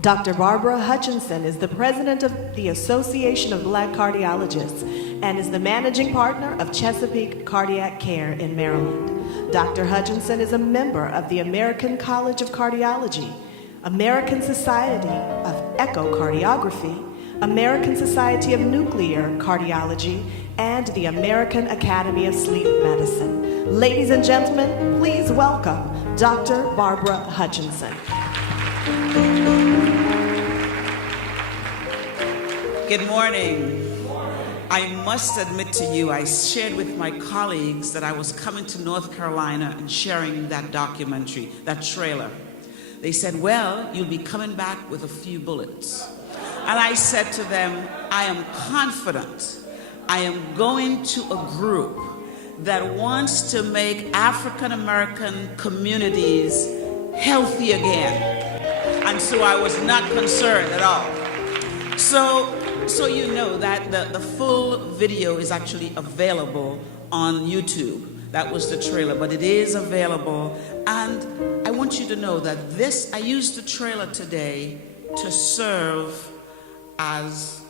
Dr. Barbara Hutchinson is the president of the Association of Black Cardiologists and is the managing partner of Chesapeake Cardiac Care in Maryland. Dr. Hutchinson is a member of the American College of Cardiology, American Society of Echocardiography, American Society of Nuclear Cardiology, and the American Academy of Sleep Medicine. Ladies and gentlemen, please welcome Dr. Barbara Hutchinson. Good morning. I must admit to you, I shared with my colleagues that I was coming to North Carolina and sharing that documentary, that trailer. They said, well, you'll be coming back with a few bullets. And I said to them, I am confident I am going to a group that wants to make African American communities healthy again. And so I was not concerned at all. So you know that the full video is actually available on YouTube. That was the trailer, but it is available. And I want you to know that I used the trailer today to serve as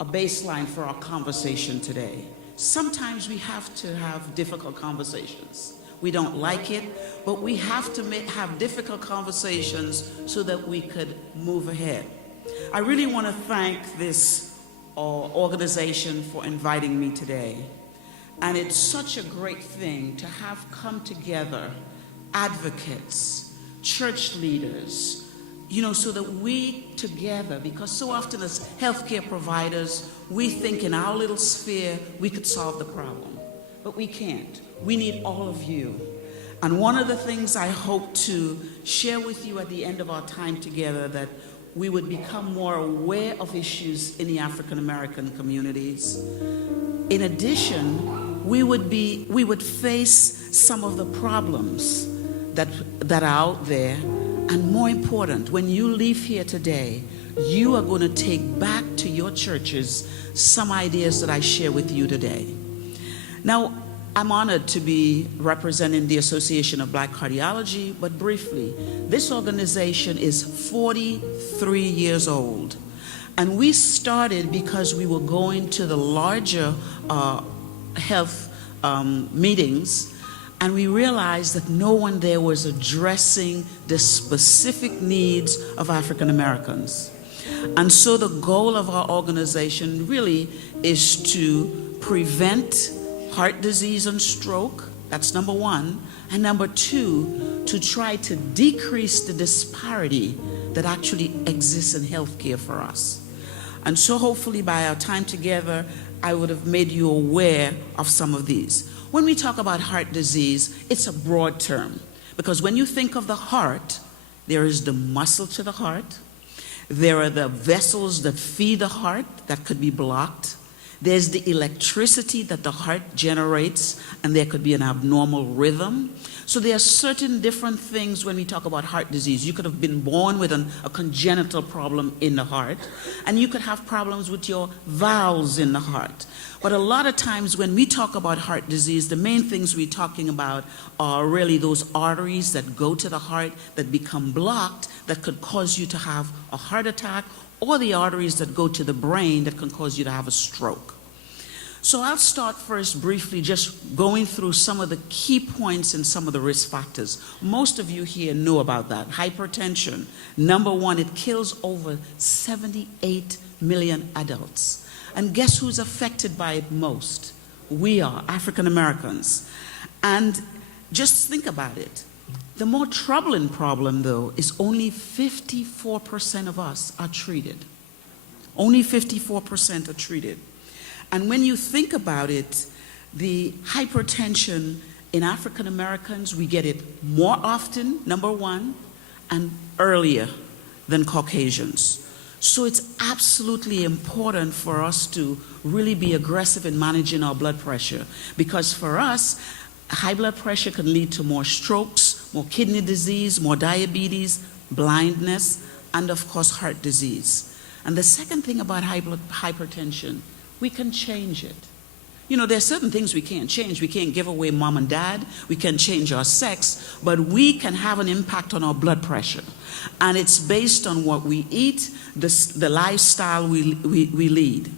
a baseline for our conversation today. Sometimes we have to have difficult conversations. We don't like it, but we have to have difficult conversations so that we could move ahead. I really want to thank this organization for inviting me today. And it's such a great thing to have come together advocates, church leaders, so that we together, because so often as healthcare providers, we think in our little sphere we could solve the problem, but we can't. We need all of you. And one of the things I hope to share with you at the end of our time together, that we would become more aware of issues in the African American communities. In addition, we would face some of the problems that are out there. And more important, when you leave here today, you are going to take back to your churches some ideas that I share with you today. Now, I'm honored to be representing the Association of Black Cardiology, but briefly, this organization is 43 years old. And we started because we were going to the larger health meetings, and we realized that no one there was addressing the specific needs of African Americans. And so the goal of our organization really is to prevent heart disease and stroke. That's number one. And number two, to try to decrease the disparity that actually exists in healthcare for us. And so hopefully by our time together, I would have made you aware of some of these. When we talk about heart disease, it's a broad term, because when you think of the heart, there is the muscle to the heart. There are the vessels that feed the heart that could be blocked. There's the electricity that the heart generates, and there could be an abnormal rhythm. So there are certain different things when we talk about heart disease. You could have been born with a congenital problem in the heart, and you could have problems with your valves in the heart. But a lot of times when we talk about heart disease, the main things we're talking about are really those arteries that go to the heart that become blocked, that could cause you to have a heart attack, or the arteries that go to the brain that can cause you to have a stroke. So I'll start first briefly just going through some of the key points and some of the risk factors. Most of you here know about that. Hypertension, number one, it kills over 78 million adults. And guess who's affected by it most? We are, African Americans. And just think about it. The more troubling problem, though, is only 54% of us are treated. Only 54% are treated. And when you think about it, the hypertension in African Americans, we get it more often, number one, and earlier than Caucasians. So it's absolutely important for us to really be aggressive in managing our blood pressure, because for us, high blood pressure can lead to more strokes, more kidney disease, more diabetes, blindness, and of course heart disease. And the second thing about hypertension, we can change it. You know, there's certain things we can't change. We can't give away mom and dad. We can change our sex, but we can have an impact on our blood pressure. And it's based on what we eat, the lifestyle we lead.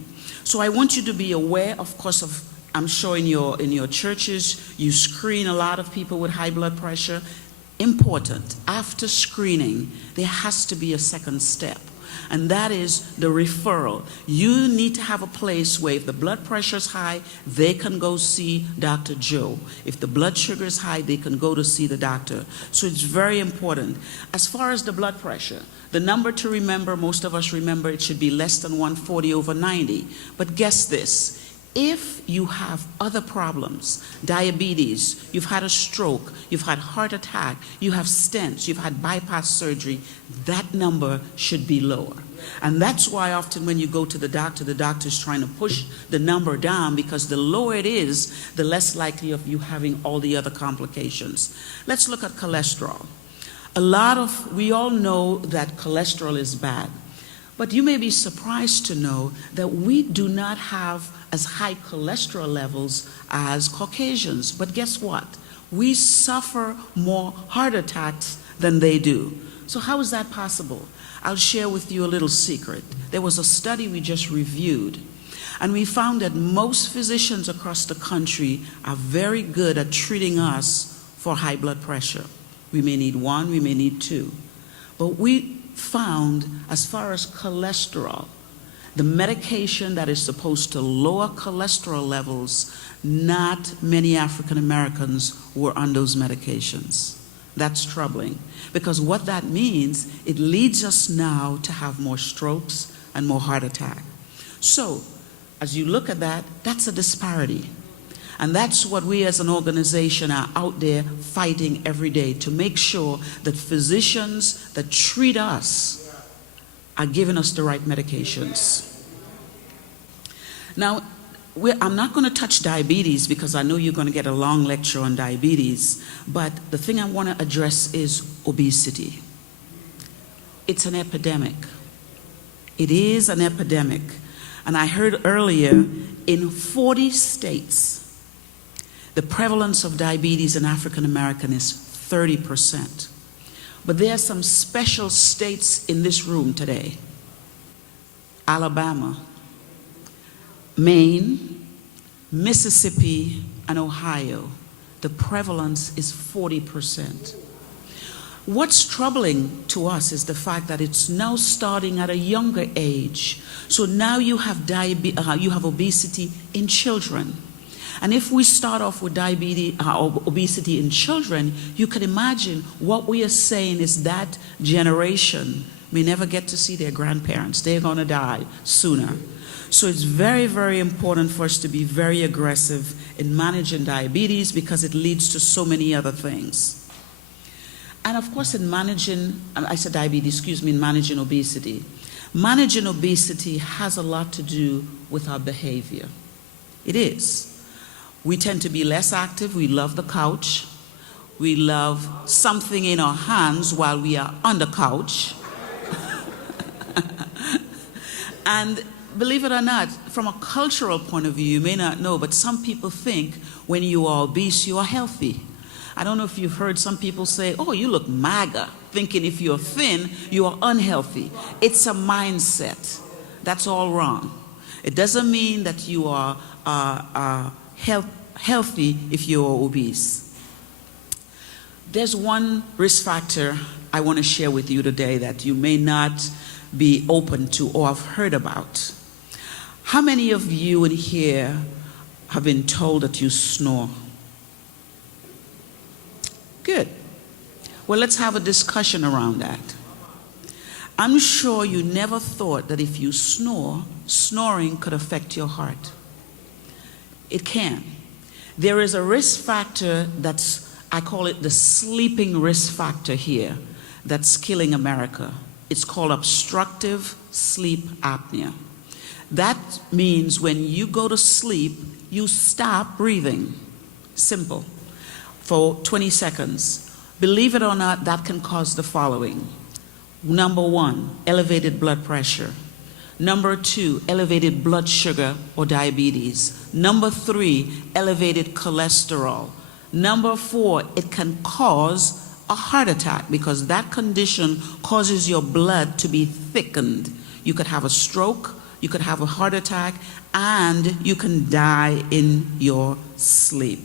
So I want you to be aware, of course, of, I'm sure in your churches, you screen a lot of people with high blood pressure. Important, after screening, there has to be a second step. And that is the referral. You need to have a place where if the blood pressure is high, they can go see Dr. Joe. If the blood sugar is high, they can go to see the doctor. So it's very important. As far as the blood pressure, the number to remember, most of us remember it should be less than 140/90. But guess this. If you have other problems, diabetes, you've had a stroke, you've had heart attack, you have stents, you've had bypass surgery, that number should be lower. And that's why often when you go to the doctor's trying to push the number down, because the lower it is, the less likely of you having all the other complications. Let's look at cholesterol. We all know that cholesterol is bad. But you may be surprised to know that we do not have as high cholesterol levels as Caucasians. But guess what? We suffer more heart attacks than they do. So how is that possible? I'll share with you a little secret. There was a study we just reviewed, and we found that most physicians across the country are very good at treating us for high blood pressure. We may need one, we may need two. But we found, as far as cholesterol, the medication that is supposed to lower cholesterol levels, not many African Americans were on those medications. That's troubling, because what that means, it leads us now to have more strokes and more heart attack. So, as you look at that, that's a disparity. And that's what we as an organization are out there fighting every day, to make sure that physicians that treat us are giving us the right medications. Now, I'm not going to touch diabetes because I know you're going to get a long lecture on diabetes, but the thing I want to address is obesity. It's an epidemic. It is an epidemic. And I heard earlier, in 40 states, the prevalence of diabetes in African American is 30%. But there are some special states in this room today. Alabama, Maine, Mississippi, and Ohio. The prevalence is 40%. What's troubling to us is the fact that it's now starting at a younger age. So now you have obesity in children. And if we start off with obesity in children, you can imagine what we are saying is that generation may never get to see their grandparents. They're going to die sooner. So it's very, very important for us to be very aggressive in managing diabetes, because it leads to so many other things. And of course, in managing, in managing obesity. Managing obesity has a lot to do with our behavior. It is. We tend to be less active. We love the couch. We love something in our hands while we are on the couch. And believe it or not, from a cultural point of view, you may not know, but some people think when you are obese, you are healthy. I don't know if you've heard some people say, oh, you look mager, thinking if you're thin, you are unhealthy. It's a mindset. That's all wrong. It doesn't mean that you are healthy if you're obese. There's one risk factor I want to share with you today that you may not be open to or have heard about. How many of you in here have been told that you snore? Good. Well, let's have a discussion around that. I'm sure you never thought that if you snore, snoring could affect your heart. It can. There is a risk factor I call it the sleeping risk factor here, that's killing America. It's called obstructive sleep apnea. That means when you go to sleep, you stop breathing. Simple. For 20 seconds. Believe it or not, that can cause the following. Number one, elevated blood pressure. Number 2, elevated blood sugar or diabetes. Number 3, elevated cholesterol. Number 4, it can cause a heart attack because that condition causes your blood to be thickened. You could have a stroke, you could have a heart attack, and you can die in your sleep.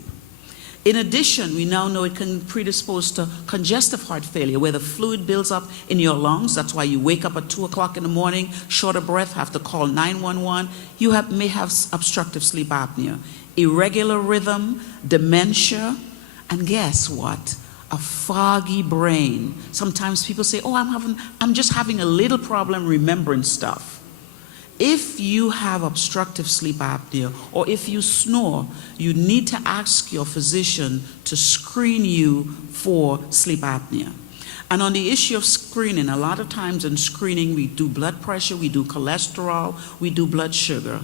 In addition, we now know it can predispose to congestive heart failure, where the fluid builds up in your lungs. That's why you wake up at 2 o'clock in the morning, short of breath, have to call 911. You may have obstructive sleep apnea, irregular rhythm, dementia, and guess what? A foggy brain. Sometimes people say, oh, I'm just having a little problem remembering stuff. If you have obstructive sleep apnea or if you snore, you need to ask your physician to screen you for sleep apnea. And on the issue of screening, a lot of times in screening, we do blood pressure, we do cholesterol, we do blood sugar.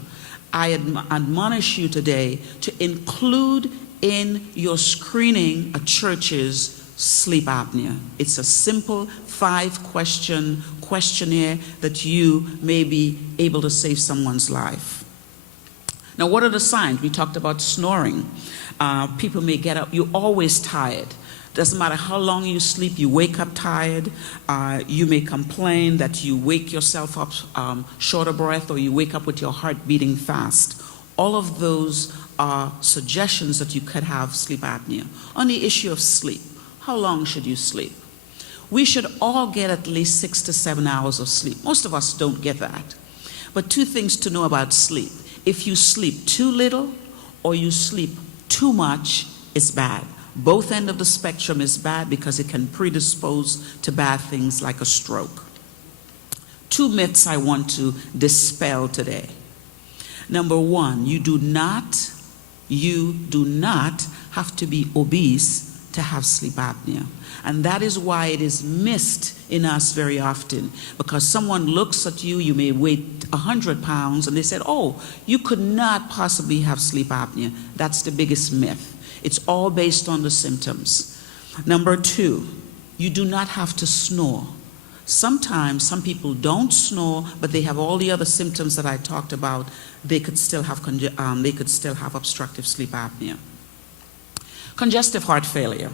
I admonish you today to include in your screening a church's sleep apnea. It's a simple 5-question questionnaire that you may be able to save someone's life. Now, what are the signs? We talked about snoring. People may get up, you're always tired. Doesn't matter how long you sleep, you wake up tired. You may complain that you wake yourself up short of breath, or you wake up with your heart beating fast. All of those are suggestions that you could have sleep apnea. On the issue of sleep, how long should you sleep? We should all get at least 6 to 7 hours of sleep. Most of us don't get that. But 2 things to know about sleep. If you sleep too little or you sleep too much, it's bad. Both ends of the spectrum is bad because it can predispose to bad things like a stroke. 2 myths I want to dispel today. Number 1, you do not have to be obese to have sleep apnea. And that is why it is missed in us very often, because someone looks at you, you may weigh 100 pounds, and they said, oh, you could not possibly have sleep apnea. That's the biggest myth. It's all based on the symptoms. Number 2, you do not have to snore. Sometimes some people don't snore, but they have all the other symptoms that I talked about. They could still have obstructive sleep apnea. Congestive heart failure.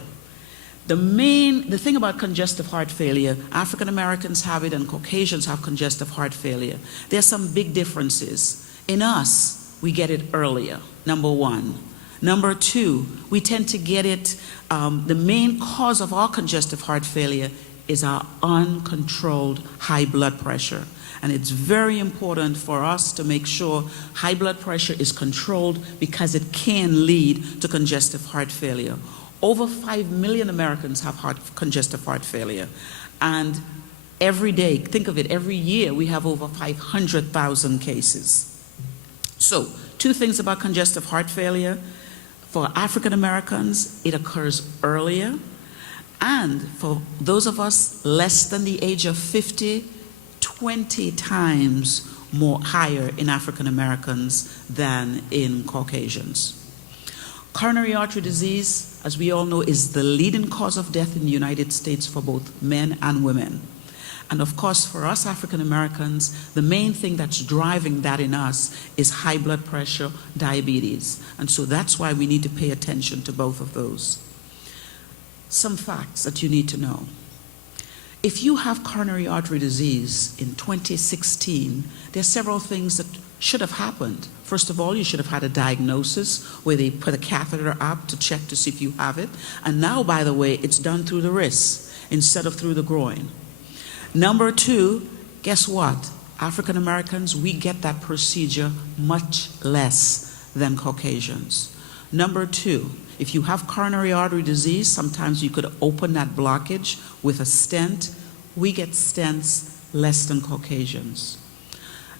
The thing about congestive heart failure, African Americans have it and Caucasians have congestive heart failure. There's some big differences. In us, we get it earlier, number 1. Number 2, we tend to get it, the main cause of our congestive heart failure is our uncontrolled high blood pressure. And it's very important for us to make sure high blood pressure is controlled because it can lead to congestive heart failure. Over 5 million Americans have congestive heart failure. And every day, think of it, every year we have over 500,000 cases. So, 2 things about congestive heart failure. For African Americans, it occurs earlier. And for those of us less than the age of 50, 20 times more higher in African Americans than in Caucasians. Coronary artery disease, as we all know, is the leading cause of death in the United States for both men and women. And of course, for us African Americans, the main thing that's driving that in us is high blood pressure, diabetes. And so that's why we need to pay attention to both of those. Some facts that you need to know. If you have coronary artery disease in 2016, there are several things that should have happened. First of all, you should have had a diagnosis where they put a catheter up to check to see if you have it. And now, by the way, it's done through the wrist instead of through the groin. Number 2, guess what? African Americans, we get that procedure much less than Caucasians. Number 2, if you have coronary artery disease, sometimes you could open that blockage with a stent. We get stents less than Caucasians.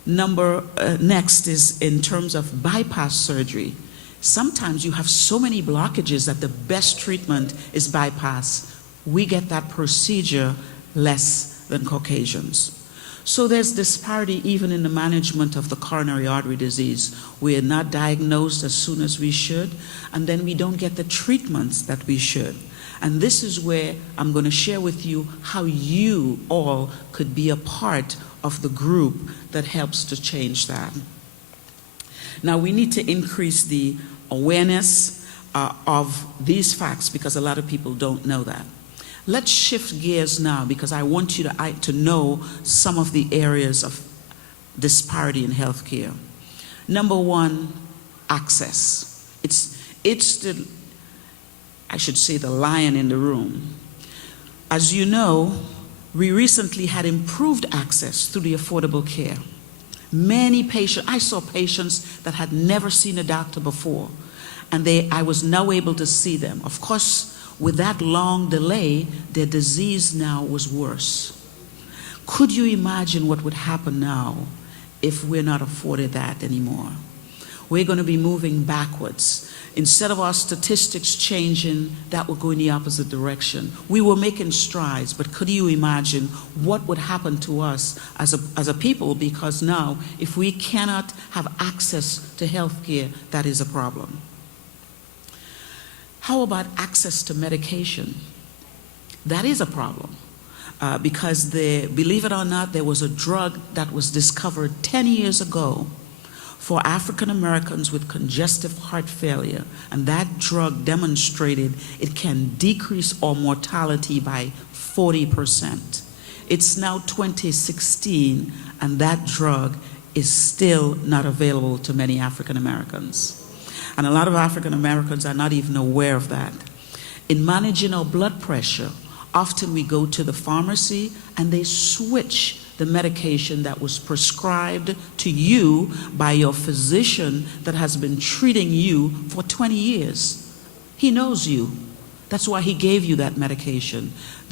Next is in terms of bypass surgery. Sometimes you have so many blockages that the best treatment is bypass. We get that procedure less than Caucasians. So there's disparity even in the management of the coronary artery disease. We are not diagnosed as soon as we should, and then we don't get the treatments that we should. And this is where I'm going to share with you how you all could be a part of the group that helps to change that. Now, we need to increase the awareness of these facts because a lot of people don't know that. Let's shift gears now because I want you to know some of the areas of disparity in healthcare. Number one, access. It's the, I should say, the lion in the room. As you know, we recently had improved access through the Affordable Care. Many patients, I saw patients that had never seen a doctor before, and I was now able to see them. Of course, with that long delay, their disease now was worse. Could you imagine what would happen now if we're not afforded that anymore? We're going to be moving backwards. Instead of our statistics changing, that will go in the opposite direction. We were making strides, but could you imagine what would happen to us as a people? Because now, if we cannot have access to health care, that is a problem. How about access to medication? That is a problem. Because believe it or not, there was a drug that was discovered 10 years ago for African Americans with congestive heart failure, and that drug demonstrated it can decrease our mortality by 40%. It's now 2016, and that drug is still not available to many African Americans. And a lot of African Americans are not even aware of that. In managing our blood pressure, often we go to the pharmacy and they switch the medication that was prescribed to you by your physician that has been treating you for 20 years. He knows you. That's why he gave you that medication.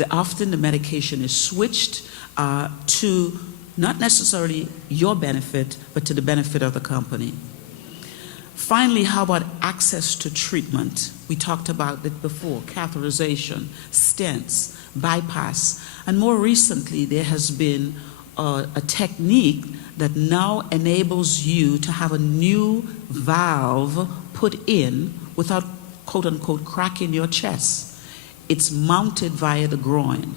Often the medication is switched to not necessarily your benefit, but to the benefit of the company. Finally, how about access to treatment? We talked about it before, catheterization, stents, bypass, and more recently there has been a technique that now enables you to have a new valve put in without, quote unquote, cracking your chest. It's mounted via the groin.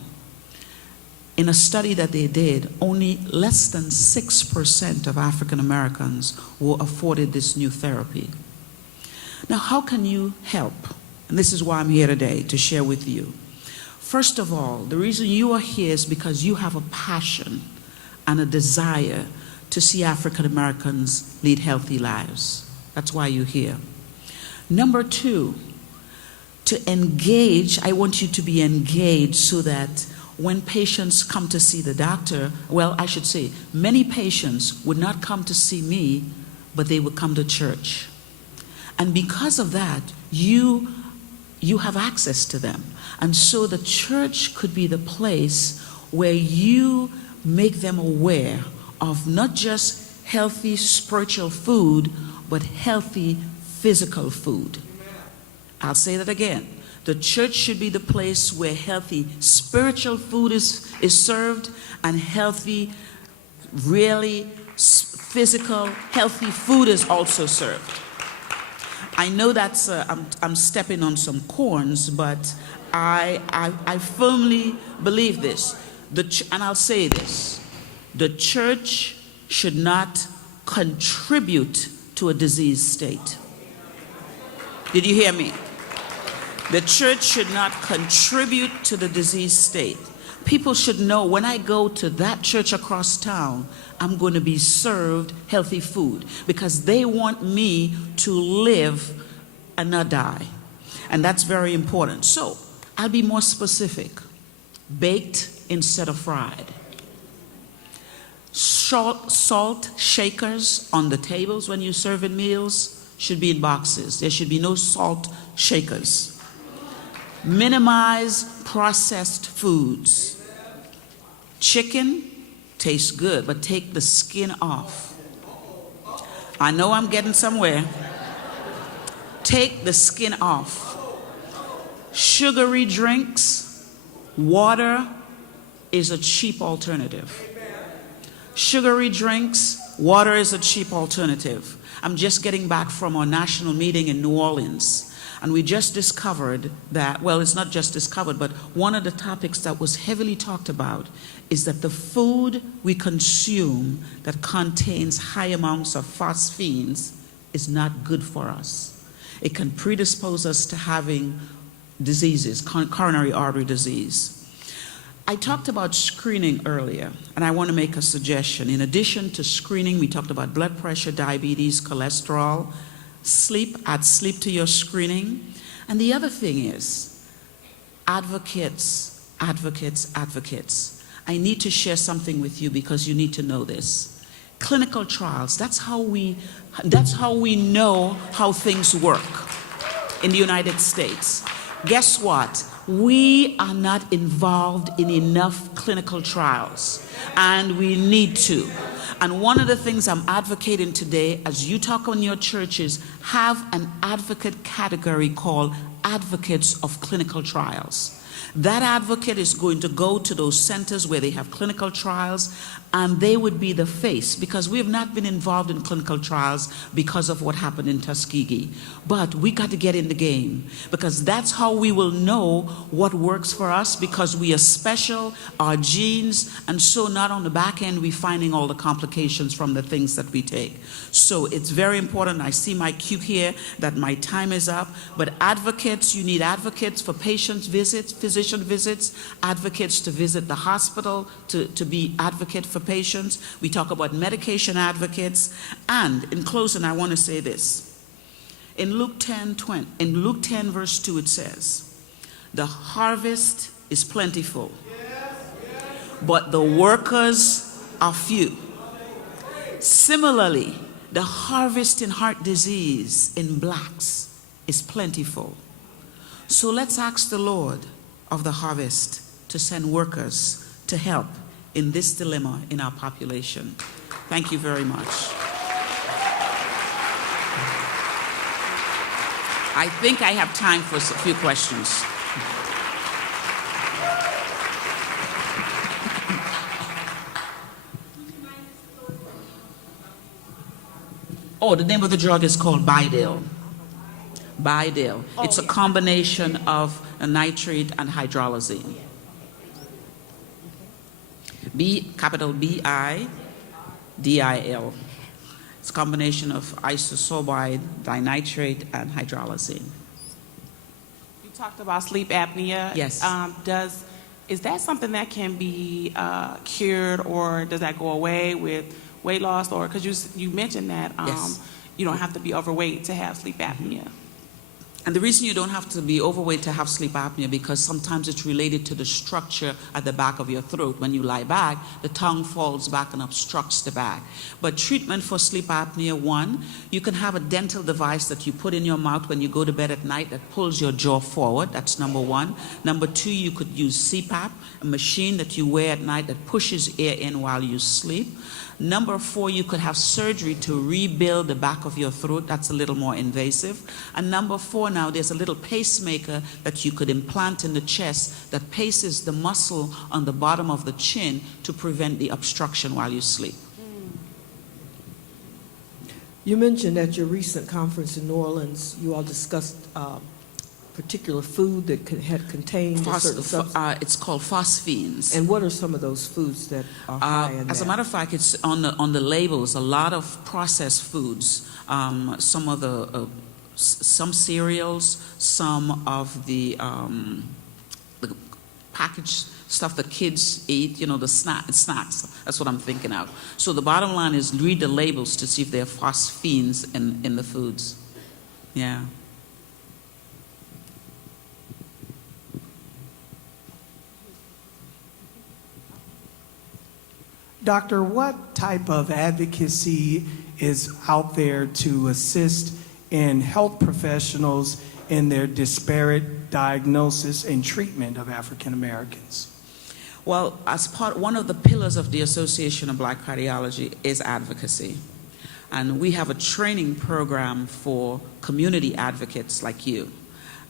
In a study that they did, only less than 6% of African Americans were afforded this new therapy. Now, how can you help? And this is why I'm here today, to share with you. First of all, the reason you are here is because you have a passion and a desire to see African Americans lead healthy lives. That's why you're here. Number two, to engage, I want you to be engaged so that when patients come to see the doctor, well, I should say, many patients would not come to see me, but they would come to church. And because of that, you have access to them. And so the church could be the place where you make them aware of not just healthy spiritual food, but healthy physical food. I'll say that again. The church should be the place where healthy spiritual food is served and healthy, really physical, healthy food is also served. I know that's, I'm stepping on corns, but I firmly believe this. And I'll say this, the church should not contribute to a disease state. Did you hear me? The church should not contribute to the disease state. People should know when I go to that church across town, I'm going to be served healthy food because they want me to live and not die. And that's very important. So I'll be more specific. Baked instead of fried. Salt shakers on the tables when you're serving meals should be in boxes. There should be no salt shakers. Minimize processed foods. Chicken tastes good, but take the skin off. I know I'm getting somewhere. Take the skin off. Sugary drinks, water is a cheap alternative. Sugary drinks, water is a cheap alternative. I'm just getting back from our national meeting in New Orleans. And we just discovered that, well, it's not just discovered, but one of the topics that was heavily talked about is that the food we consume that contains high amounts of phosphines is not good for us. It can predispose us to having diseases, coronary artery disease. I talked about screening earlier, and I want to make a suggestion. In addition to screening, we talked about blood pressure, diabetes, cholesterol, sleep. Add sleep to your screening. And the other thing is, advocates. I need to share something with you because you need to know this. Clinical trials, that's how we know how things work in the United States. Guess what? We are not involved in enough clinical trials, and we need to. And one of the things I'm advocating today, as you talk on your churches, have an advocate category called advocates of clinical trials. That advocate is going to go to those centers where they have clinical trials, and they would be the face, because we have not been involved in clinical trials because of what happened in Tuskegee. But we got to get in the game, because that's how we will know what works for us, because we are special, our genes, and so not on the back end we finding all the complications from the things that we take. So it's very important. I see my cue here that my time is up, but advocates, you need advocates for patients visits, physician visits, advocates to visit the hospital, to be advocate for patients. We talk about medication advocates. And in closing, I want to say this. In Luke 10 verse 2, it says, the harvest is plentiful, but the workers are few. Similarly, the harvest in heart disease in blacks is plentiful. So let's ask the Lord of the harvest to send workers to help in this dilemma in our population. Thank you very much. I think I have time for a few questions. Oh, the name of the drug is called Bidil. Bidil. It's a combination of a nitrate and hydralazine. Capital B-I-D-I-L. It's a combination of isosorbide, dinitrate, and hydralazine. You talked about sleep apnea. Yes. Is that something that can be cured, or does that go away with weight loss? Or because you mentioned that Yes. you don't have to be overweight to have sleep apnea. And the reason you don't have to be overweight to have sleep apnea, because sometimes it's related to the structure at the back of your throat. When you lie back, the tongue falls back and obstructs the back. But treatment for sleep apnea, one, you can have a dental device that you put in your mouth when you go to bed at night that pulls your jaw forward. That's number one. Number two, you could use CPAP, a machine that you wear at night that pushes air in while you sleep. Number four, you could have surgery to rebuild the back of your throat. That's a little more invasive. And number four, now there's a little pacemaker that you could implant in the chest that paces the muscle on the bottom of the chin to prevent the obstruction while you sleep. You mentioned at your recent conference in New Orleans, you all discussed particular food that had contained a certain substance. It's called phosphines. And what are some of those foods that are high in As a that? matter of fact, it's on the labels. A lot of processed foods. Some of some cereals, some of the packaged stuff that kids eat. You know, the snacks. That's what I'm thinking of. So the bottom line is read the labels to see if there are phosphines in the foods. Yeah. Doctor, what type of advocacy is out there to assist in health professionals in their disparate diagnosis and treatment of African Americans? Well, one of the pillars of the Association of Black Cardiology is advocacy. And we have a training program for community advocates like you.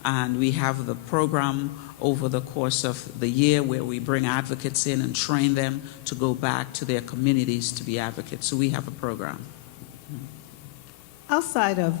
And we have the program over the course of the year where we bring advocates in and train them to go back to their communities to be advocates. So we have a program. Outside of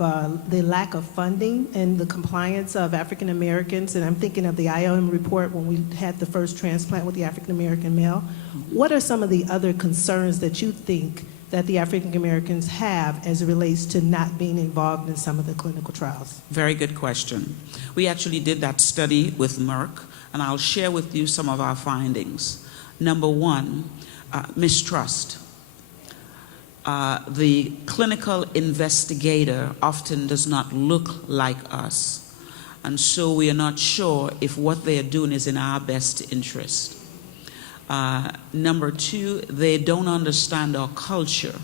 the lack of funding and the compliance of African Americans, and I'm thinking of the IOM report when we had the first transplant with the African American male, what are some of the other concerns that you think that the African Americans have as it relates to not being involved in some of the clinical trials? Very good question. We actually did that study with Merck, and I'll share with you some of our findings. Number one, mistrust. The clinical investigator often does not look like us, and so we are not sure if what they are doing is in our best interest. Number two, they don't understand our culture,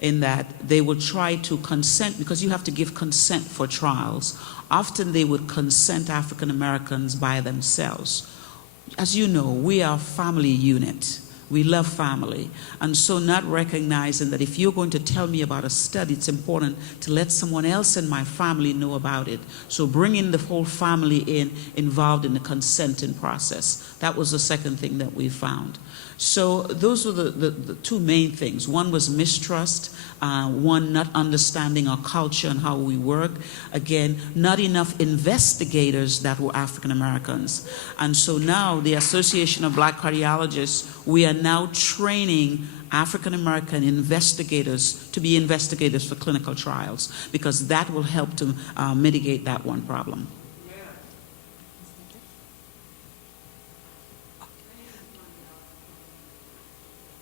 in that they will try to consent, because you have to give consent for trials. Often they would consent African Americans by themselves. As you know, we are a family unit. We love family. And so not recognizing that if you're going to tell me about a study, it's important to let someone else in my family know about it. So bringing the whole family involved in the consenting process. That was the second thing that we found. So those were the two main things. One was mistrust, one not understanding our culture and how we work. Again, not enough investigators that were African Americans. And so now the Association of Black Cardiologists, we are now training African American investigators to be investigators for clinical trials, because that will help to mitigate that one problem.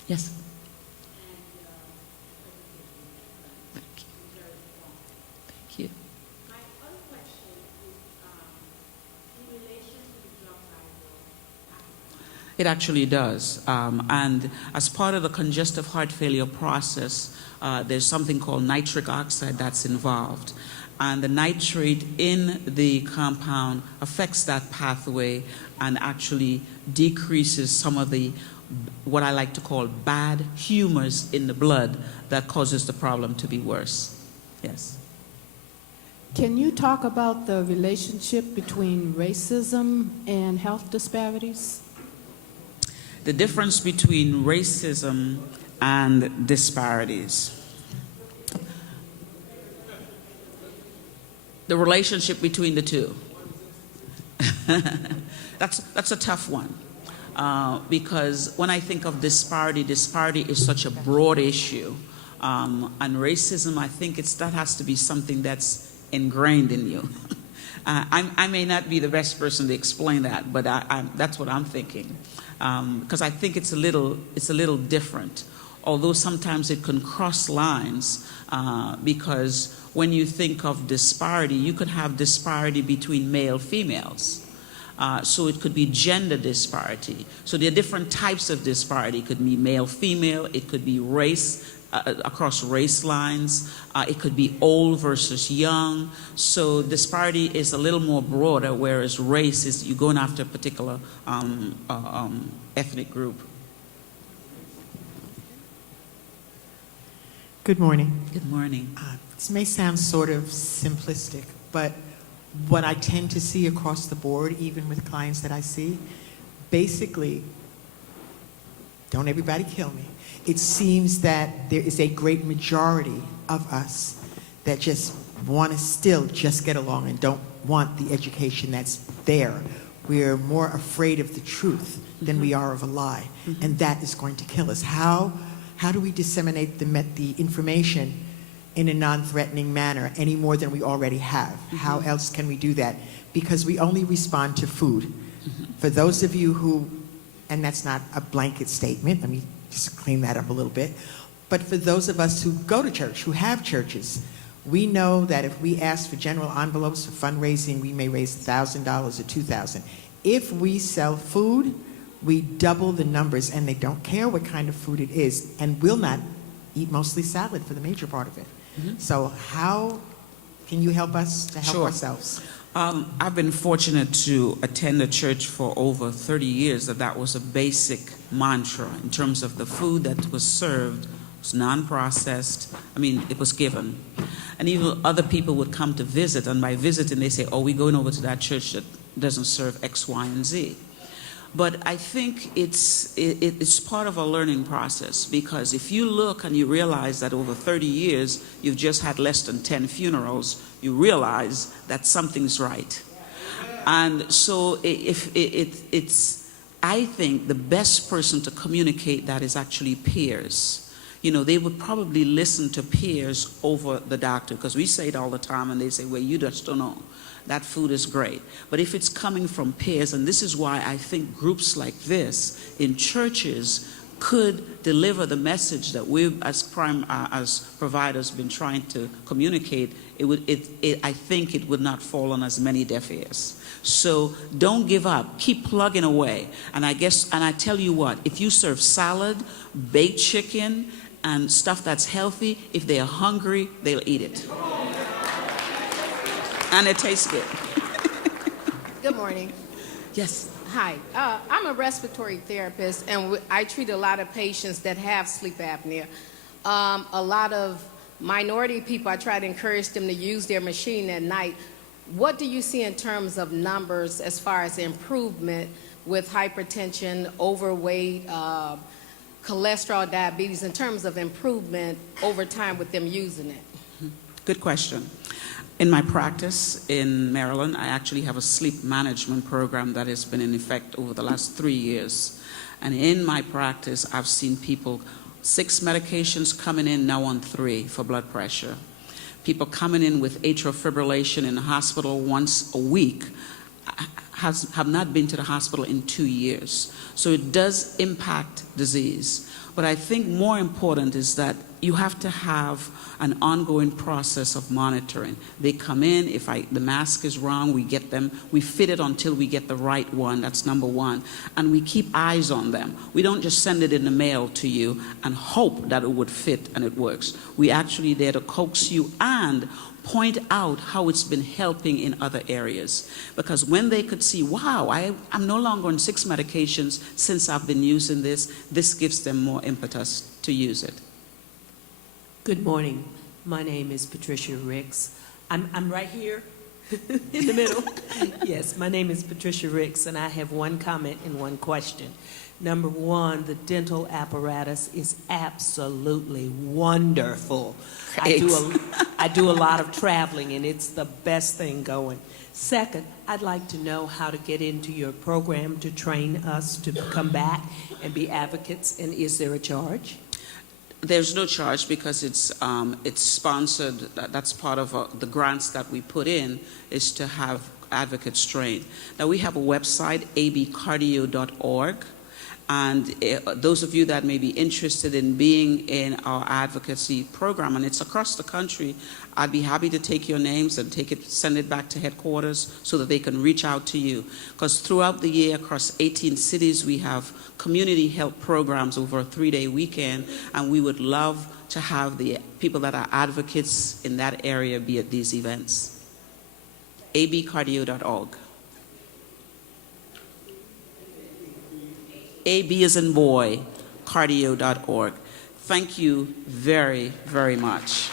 Yes. Thank you. Thank you. My other question is in relation to the drug cycle. It actually does. And as part of the congestive heart failure process, there's something called nitric oxide that's involved. And the nitrate in the compound affects that pathway and actually decreases some of the what I like to call bad humors in the blood that causes the problem to be worse. Yes. Can you talk about the relationship between racism and health disparities? The difference between racism and disparities. The relationship between the two. That's a tough one. Because when I think of disparity is such a broad issue. And racism, I think that has to be something that's ingrained in you. I may not be the best person to explain that, but that's what I'm thinking. Because I think it's a little different. Although sometimes it can cross lines, because when you think of disparity, you could have disparity between male females. So it could be gender disparity. So there are different types of disparity. It could be male-female. It could be race, across race lines. It could be old versus young. So disparity is a little more broader, whereas race is you're going after a particular ethnic group. Good morning. Good morning. This may sound sort of simplistic, but what I tend to see across the board, even with clients that I see, basically, don't everybody kill me, it seems that there is a great majority of us that just want to still just get along and don't want the education that's there. We're more afraid of the truth than we are of a lie, and that is going to kill us. How do we disseminate the information in a non-threatening manner any more than we already have? How else can we do that? Because we only respond to food. For those of you who, and that's not a blanket statement, let me just clean that up a little bit, but for those of us who go to church, who have churches, we know that if we ask for general envelopes for fundraising, we may raise $1,000 or $2,000. If we sell food, we double the numbers, and they don't care what kind of food it is, and will not eat mostly salad for the major part of it. So how can you help us to help ourselves? I've been fortunate to attend a church for over 30 years that was a basic mantra in terms of the food that was served was non-processed. I mean, it was given. And even other people would come to visit, and by visiting they say, oh, we're going over to that church that doesn't serve X, Y, and Z. But I think it's part of a learning process, because if you look and you realize that over 30 years you've just had less than 10 funerals, you realize that something's right. And so I think the best person to communicate that is actually peers. You know, they would probably listen to peers over the doctor, because we say it all the time and they say, well, you just don't know. That food is great. But if it's coming from peers, and this is why I think groups like this in churches could deliver the message that we as providers been trying to communicate, I think it would not fall on as many deaf ears. So don't give up. Keep plugging away. And I tell you what, if you serve salad, baked chicken, and stuff that's healthy, if they are hungry, they'll eat it. And it tastes good. Good morning. Yes. Hi. I'm a respiratory therapist, and I treat a lot of patients that have sleep apnea. A lot of minority people, I try to encourage them to use their machine at night. What do you see in terms of numbers as far as improvement with hypertension, overweight, cholesterol, diabetes, in terms of improvement over time with them using it? Good question. In my practice in Maryland, I actually have a sleep management program that has been in effect over the last 3 years. And in my practice, I've seen people, 6 medications coming in, now on 3 for blood pressure. People coming in with atrial fibrillation in the hospital once a week have not been to the hospital in 2 years. So it does impact disease. But I think more important is that you have to have an ongoing process of monitoring. They come in, if the mask is wrong, we get them, we fit it until we get the right one. That's number one. And we keep eyes on them. We don't just send it in the mail to you and hope that it would fit and it works. We actually there to coax you and point out how it's been helping in other areas. Because when they could see, wow, I'm no longer on 6 medications since I've been using this gives them more impetus to use it. Good morning. My name is Patricia Ricks. I'm right here in the middle. Yes, my name is Patricia Ricks, and I have one comment and one question. Number one, the dental apparatus is absolutely wonderful. I do a lot of traveling, and it's the best thing going. Second, I'd like to know how to get into your program to train us to come back and be advocates, and is there a charge? There's no charge because it's sponsored. That's part of the grants that we put in, is to have advocates trained. Now we have a website, abcardio.org. And those of you that may be interested in being in our advocacy program, and it's across the country, I'd be happy to take your names and send it back to headquarters so that they can reach out to you. Because throughout the year, across 18 cities, we have community health programs over a 3-day weekend, and we would love to have the people that are advocates in that area be at these events. abcardio.org. AB as in boy, cardio.org. Thank you very, very much.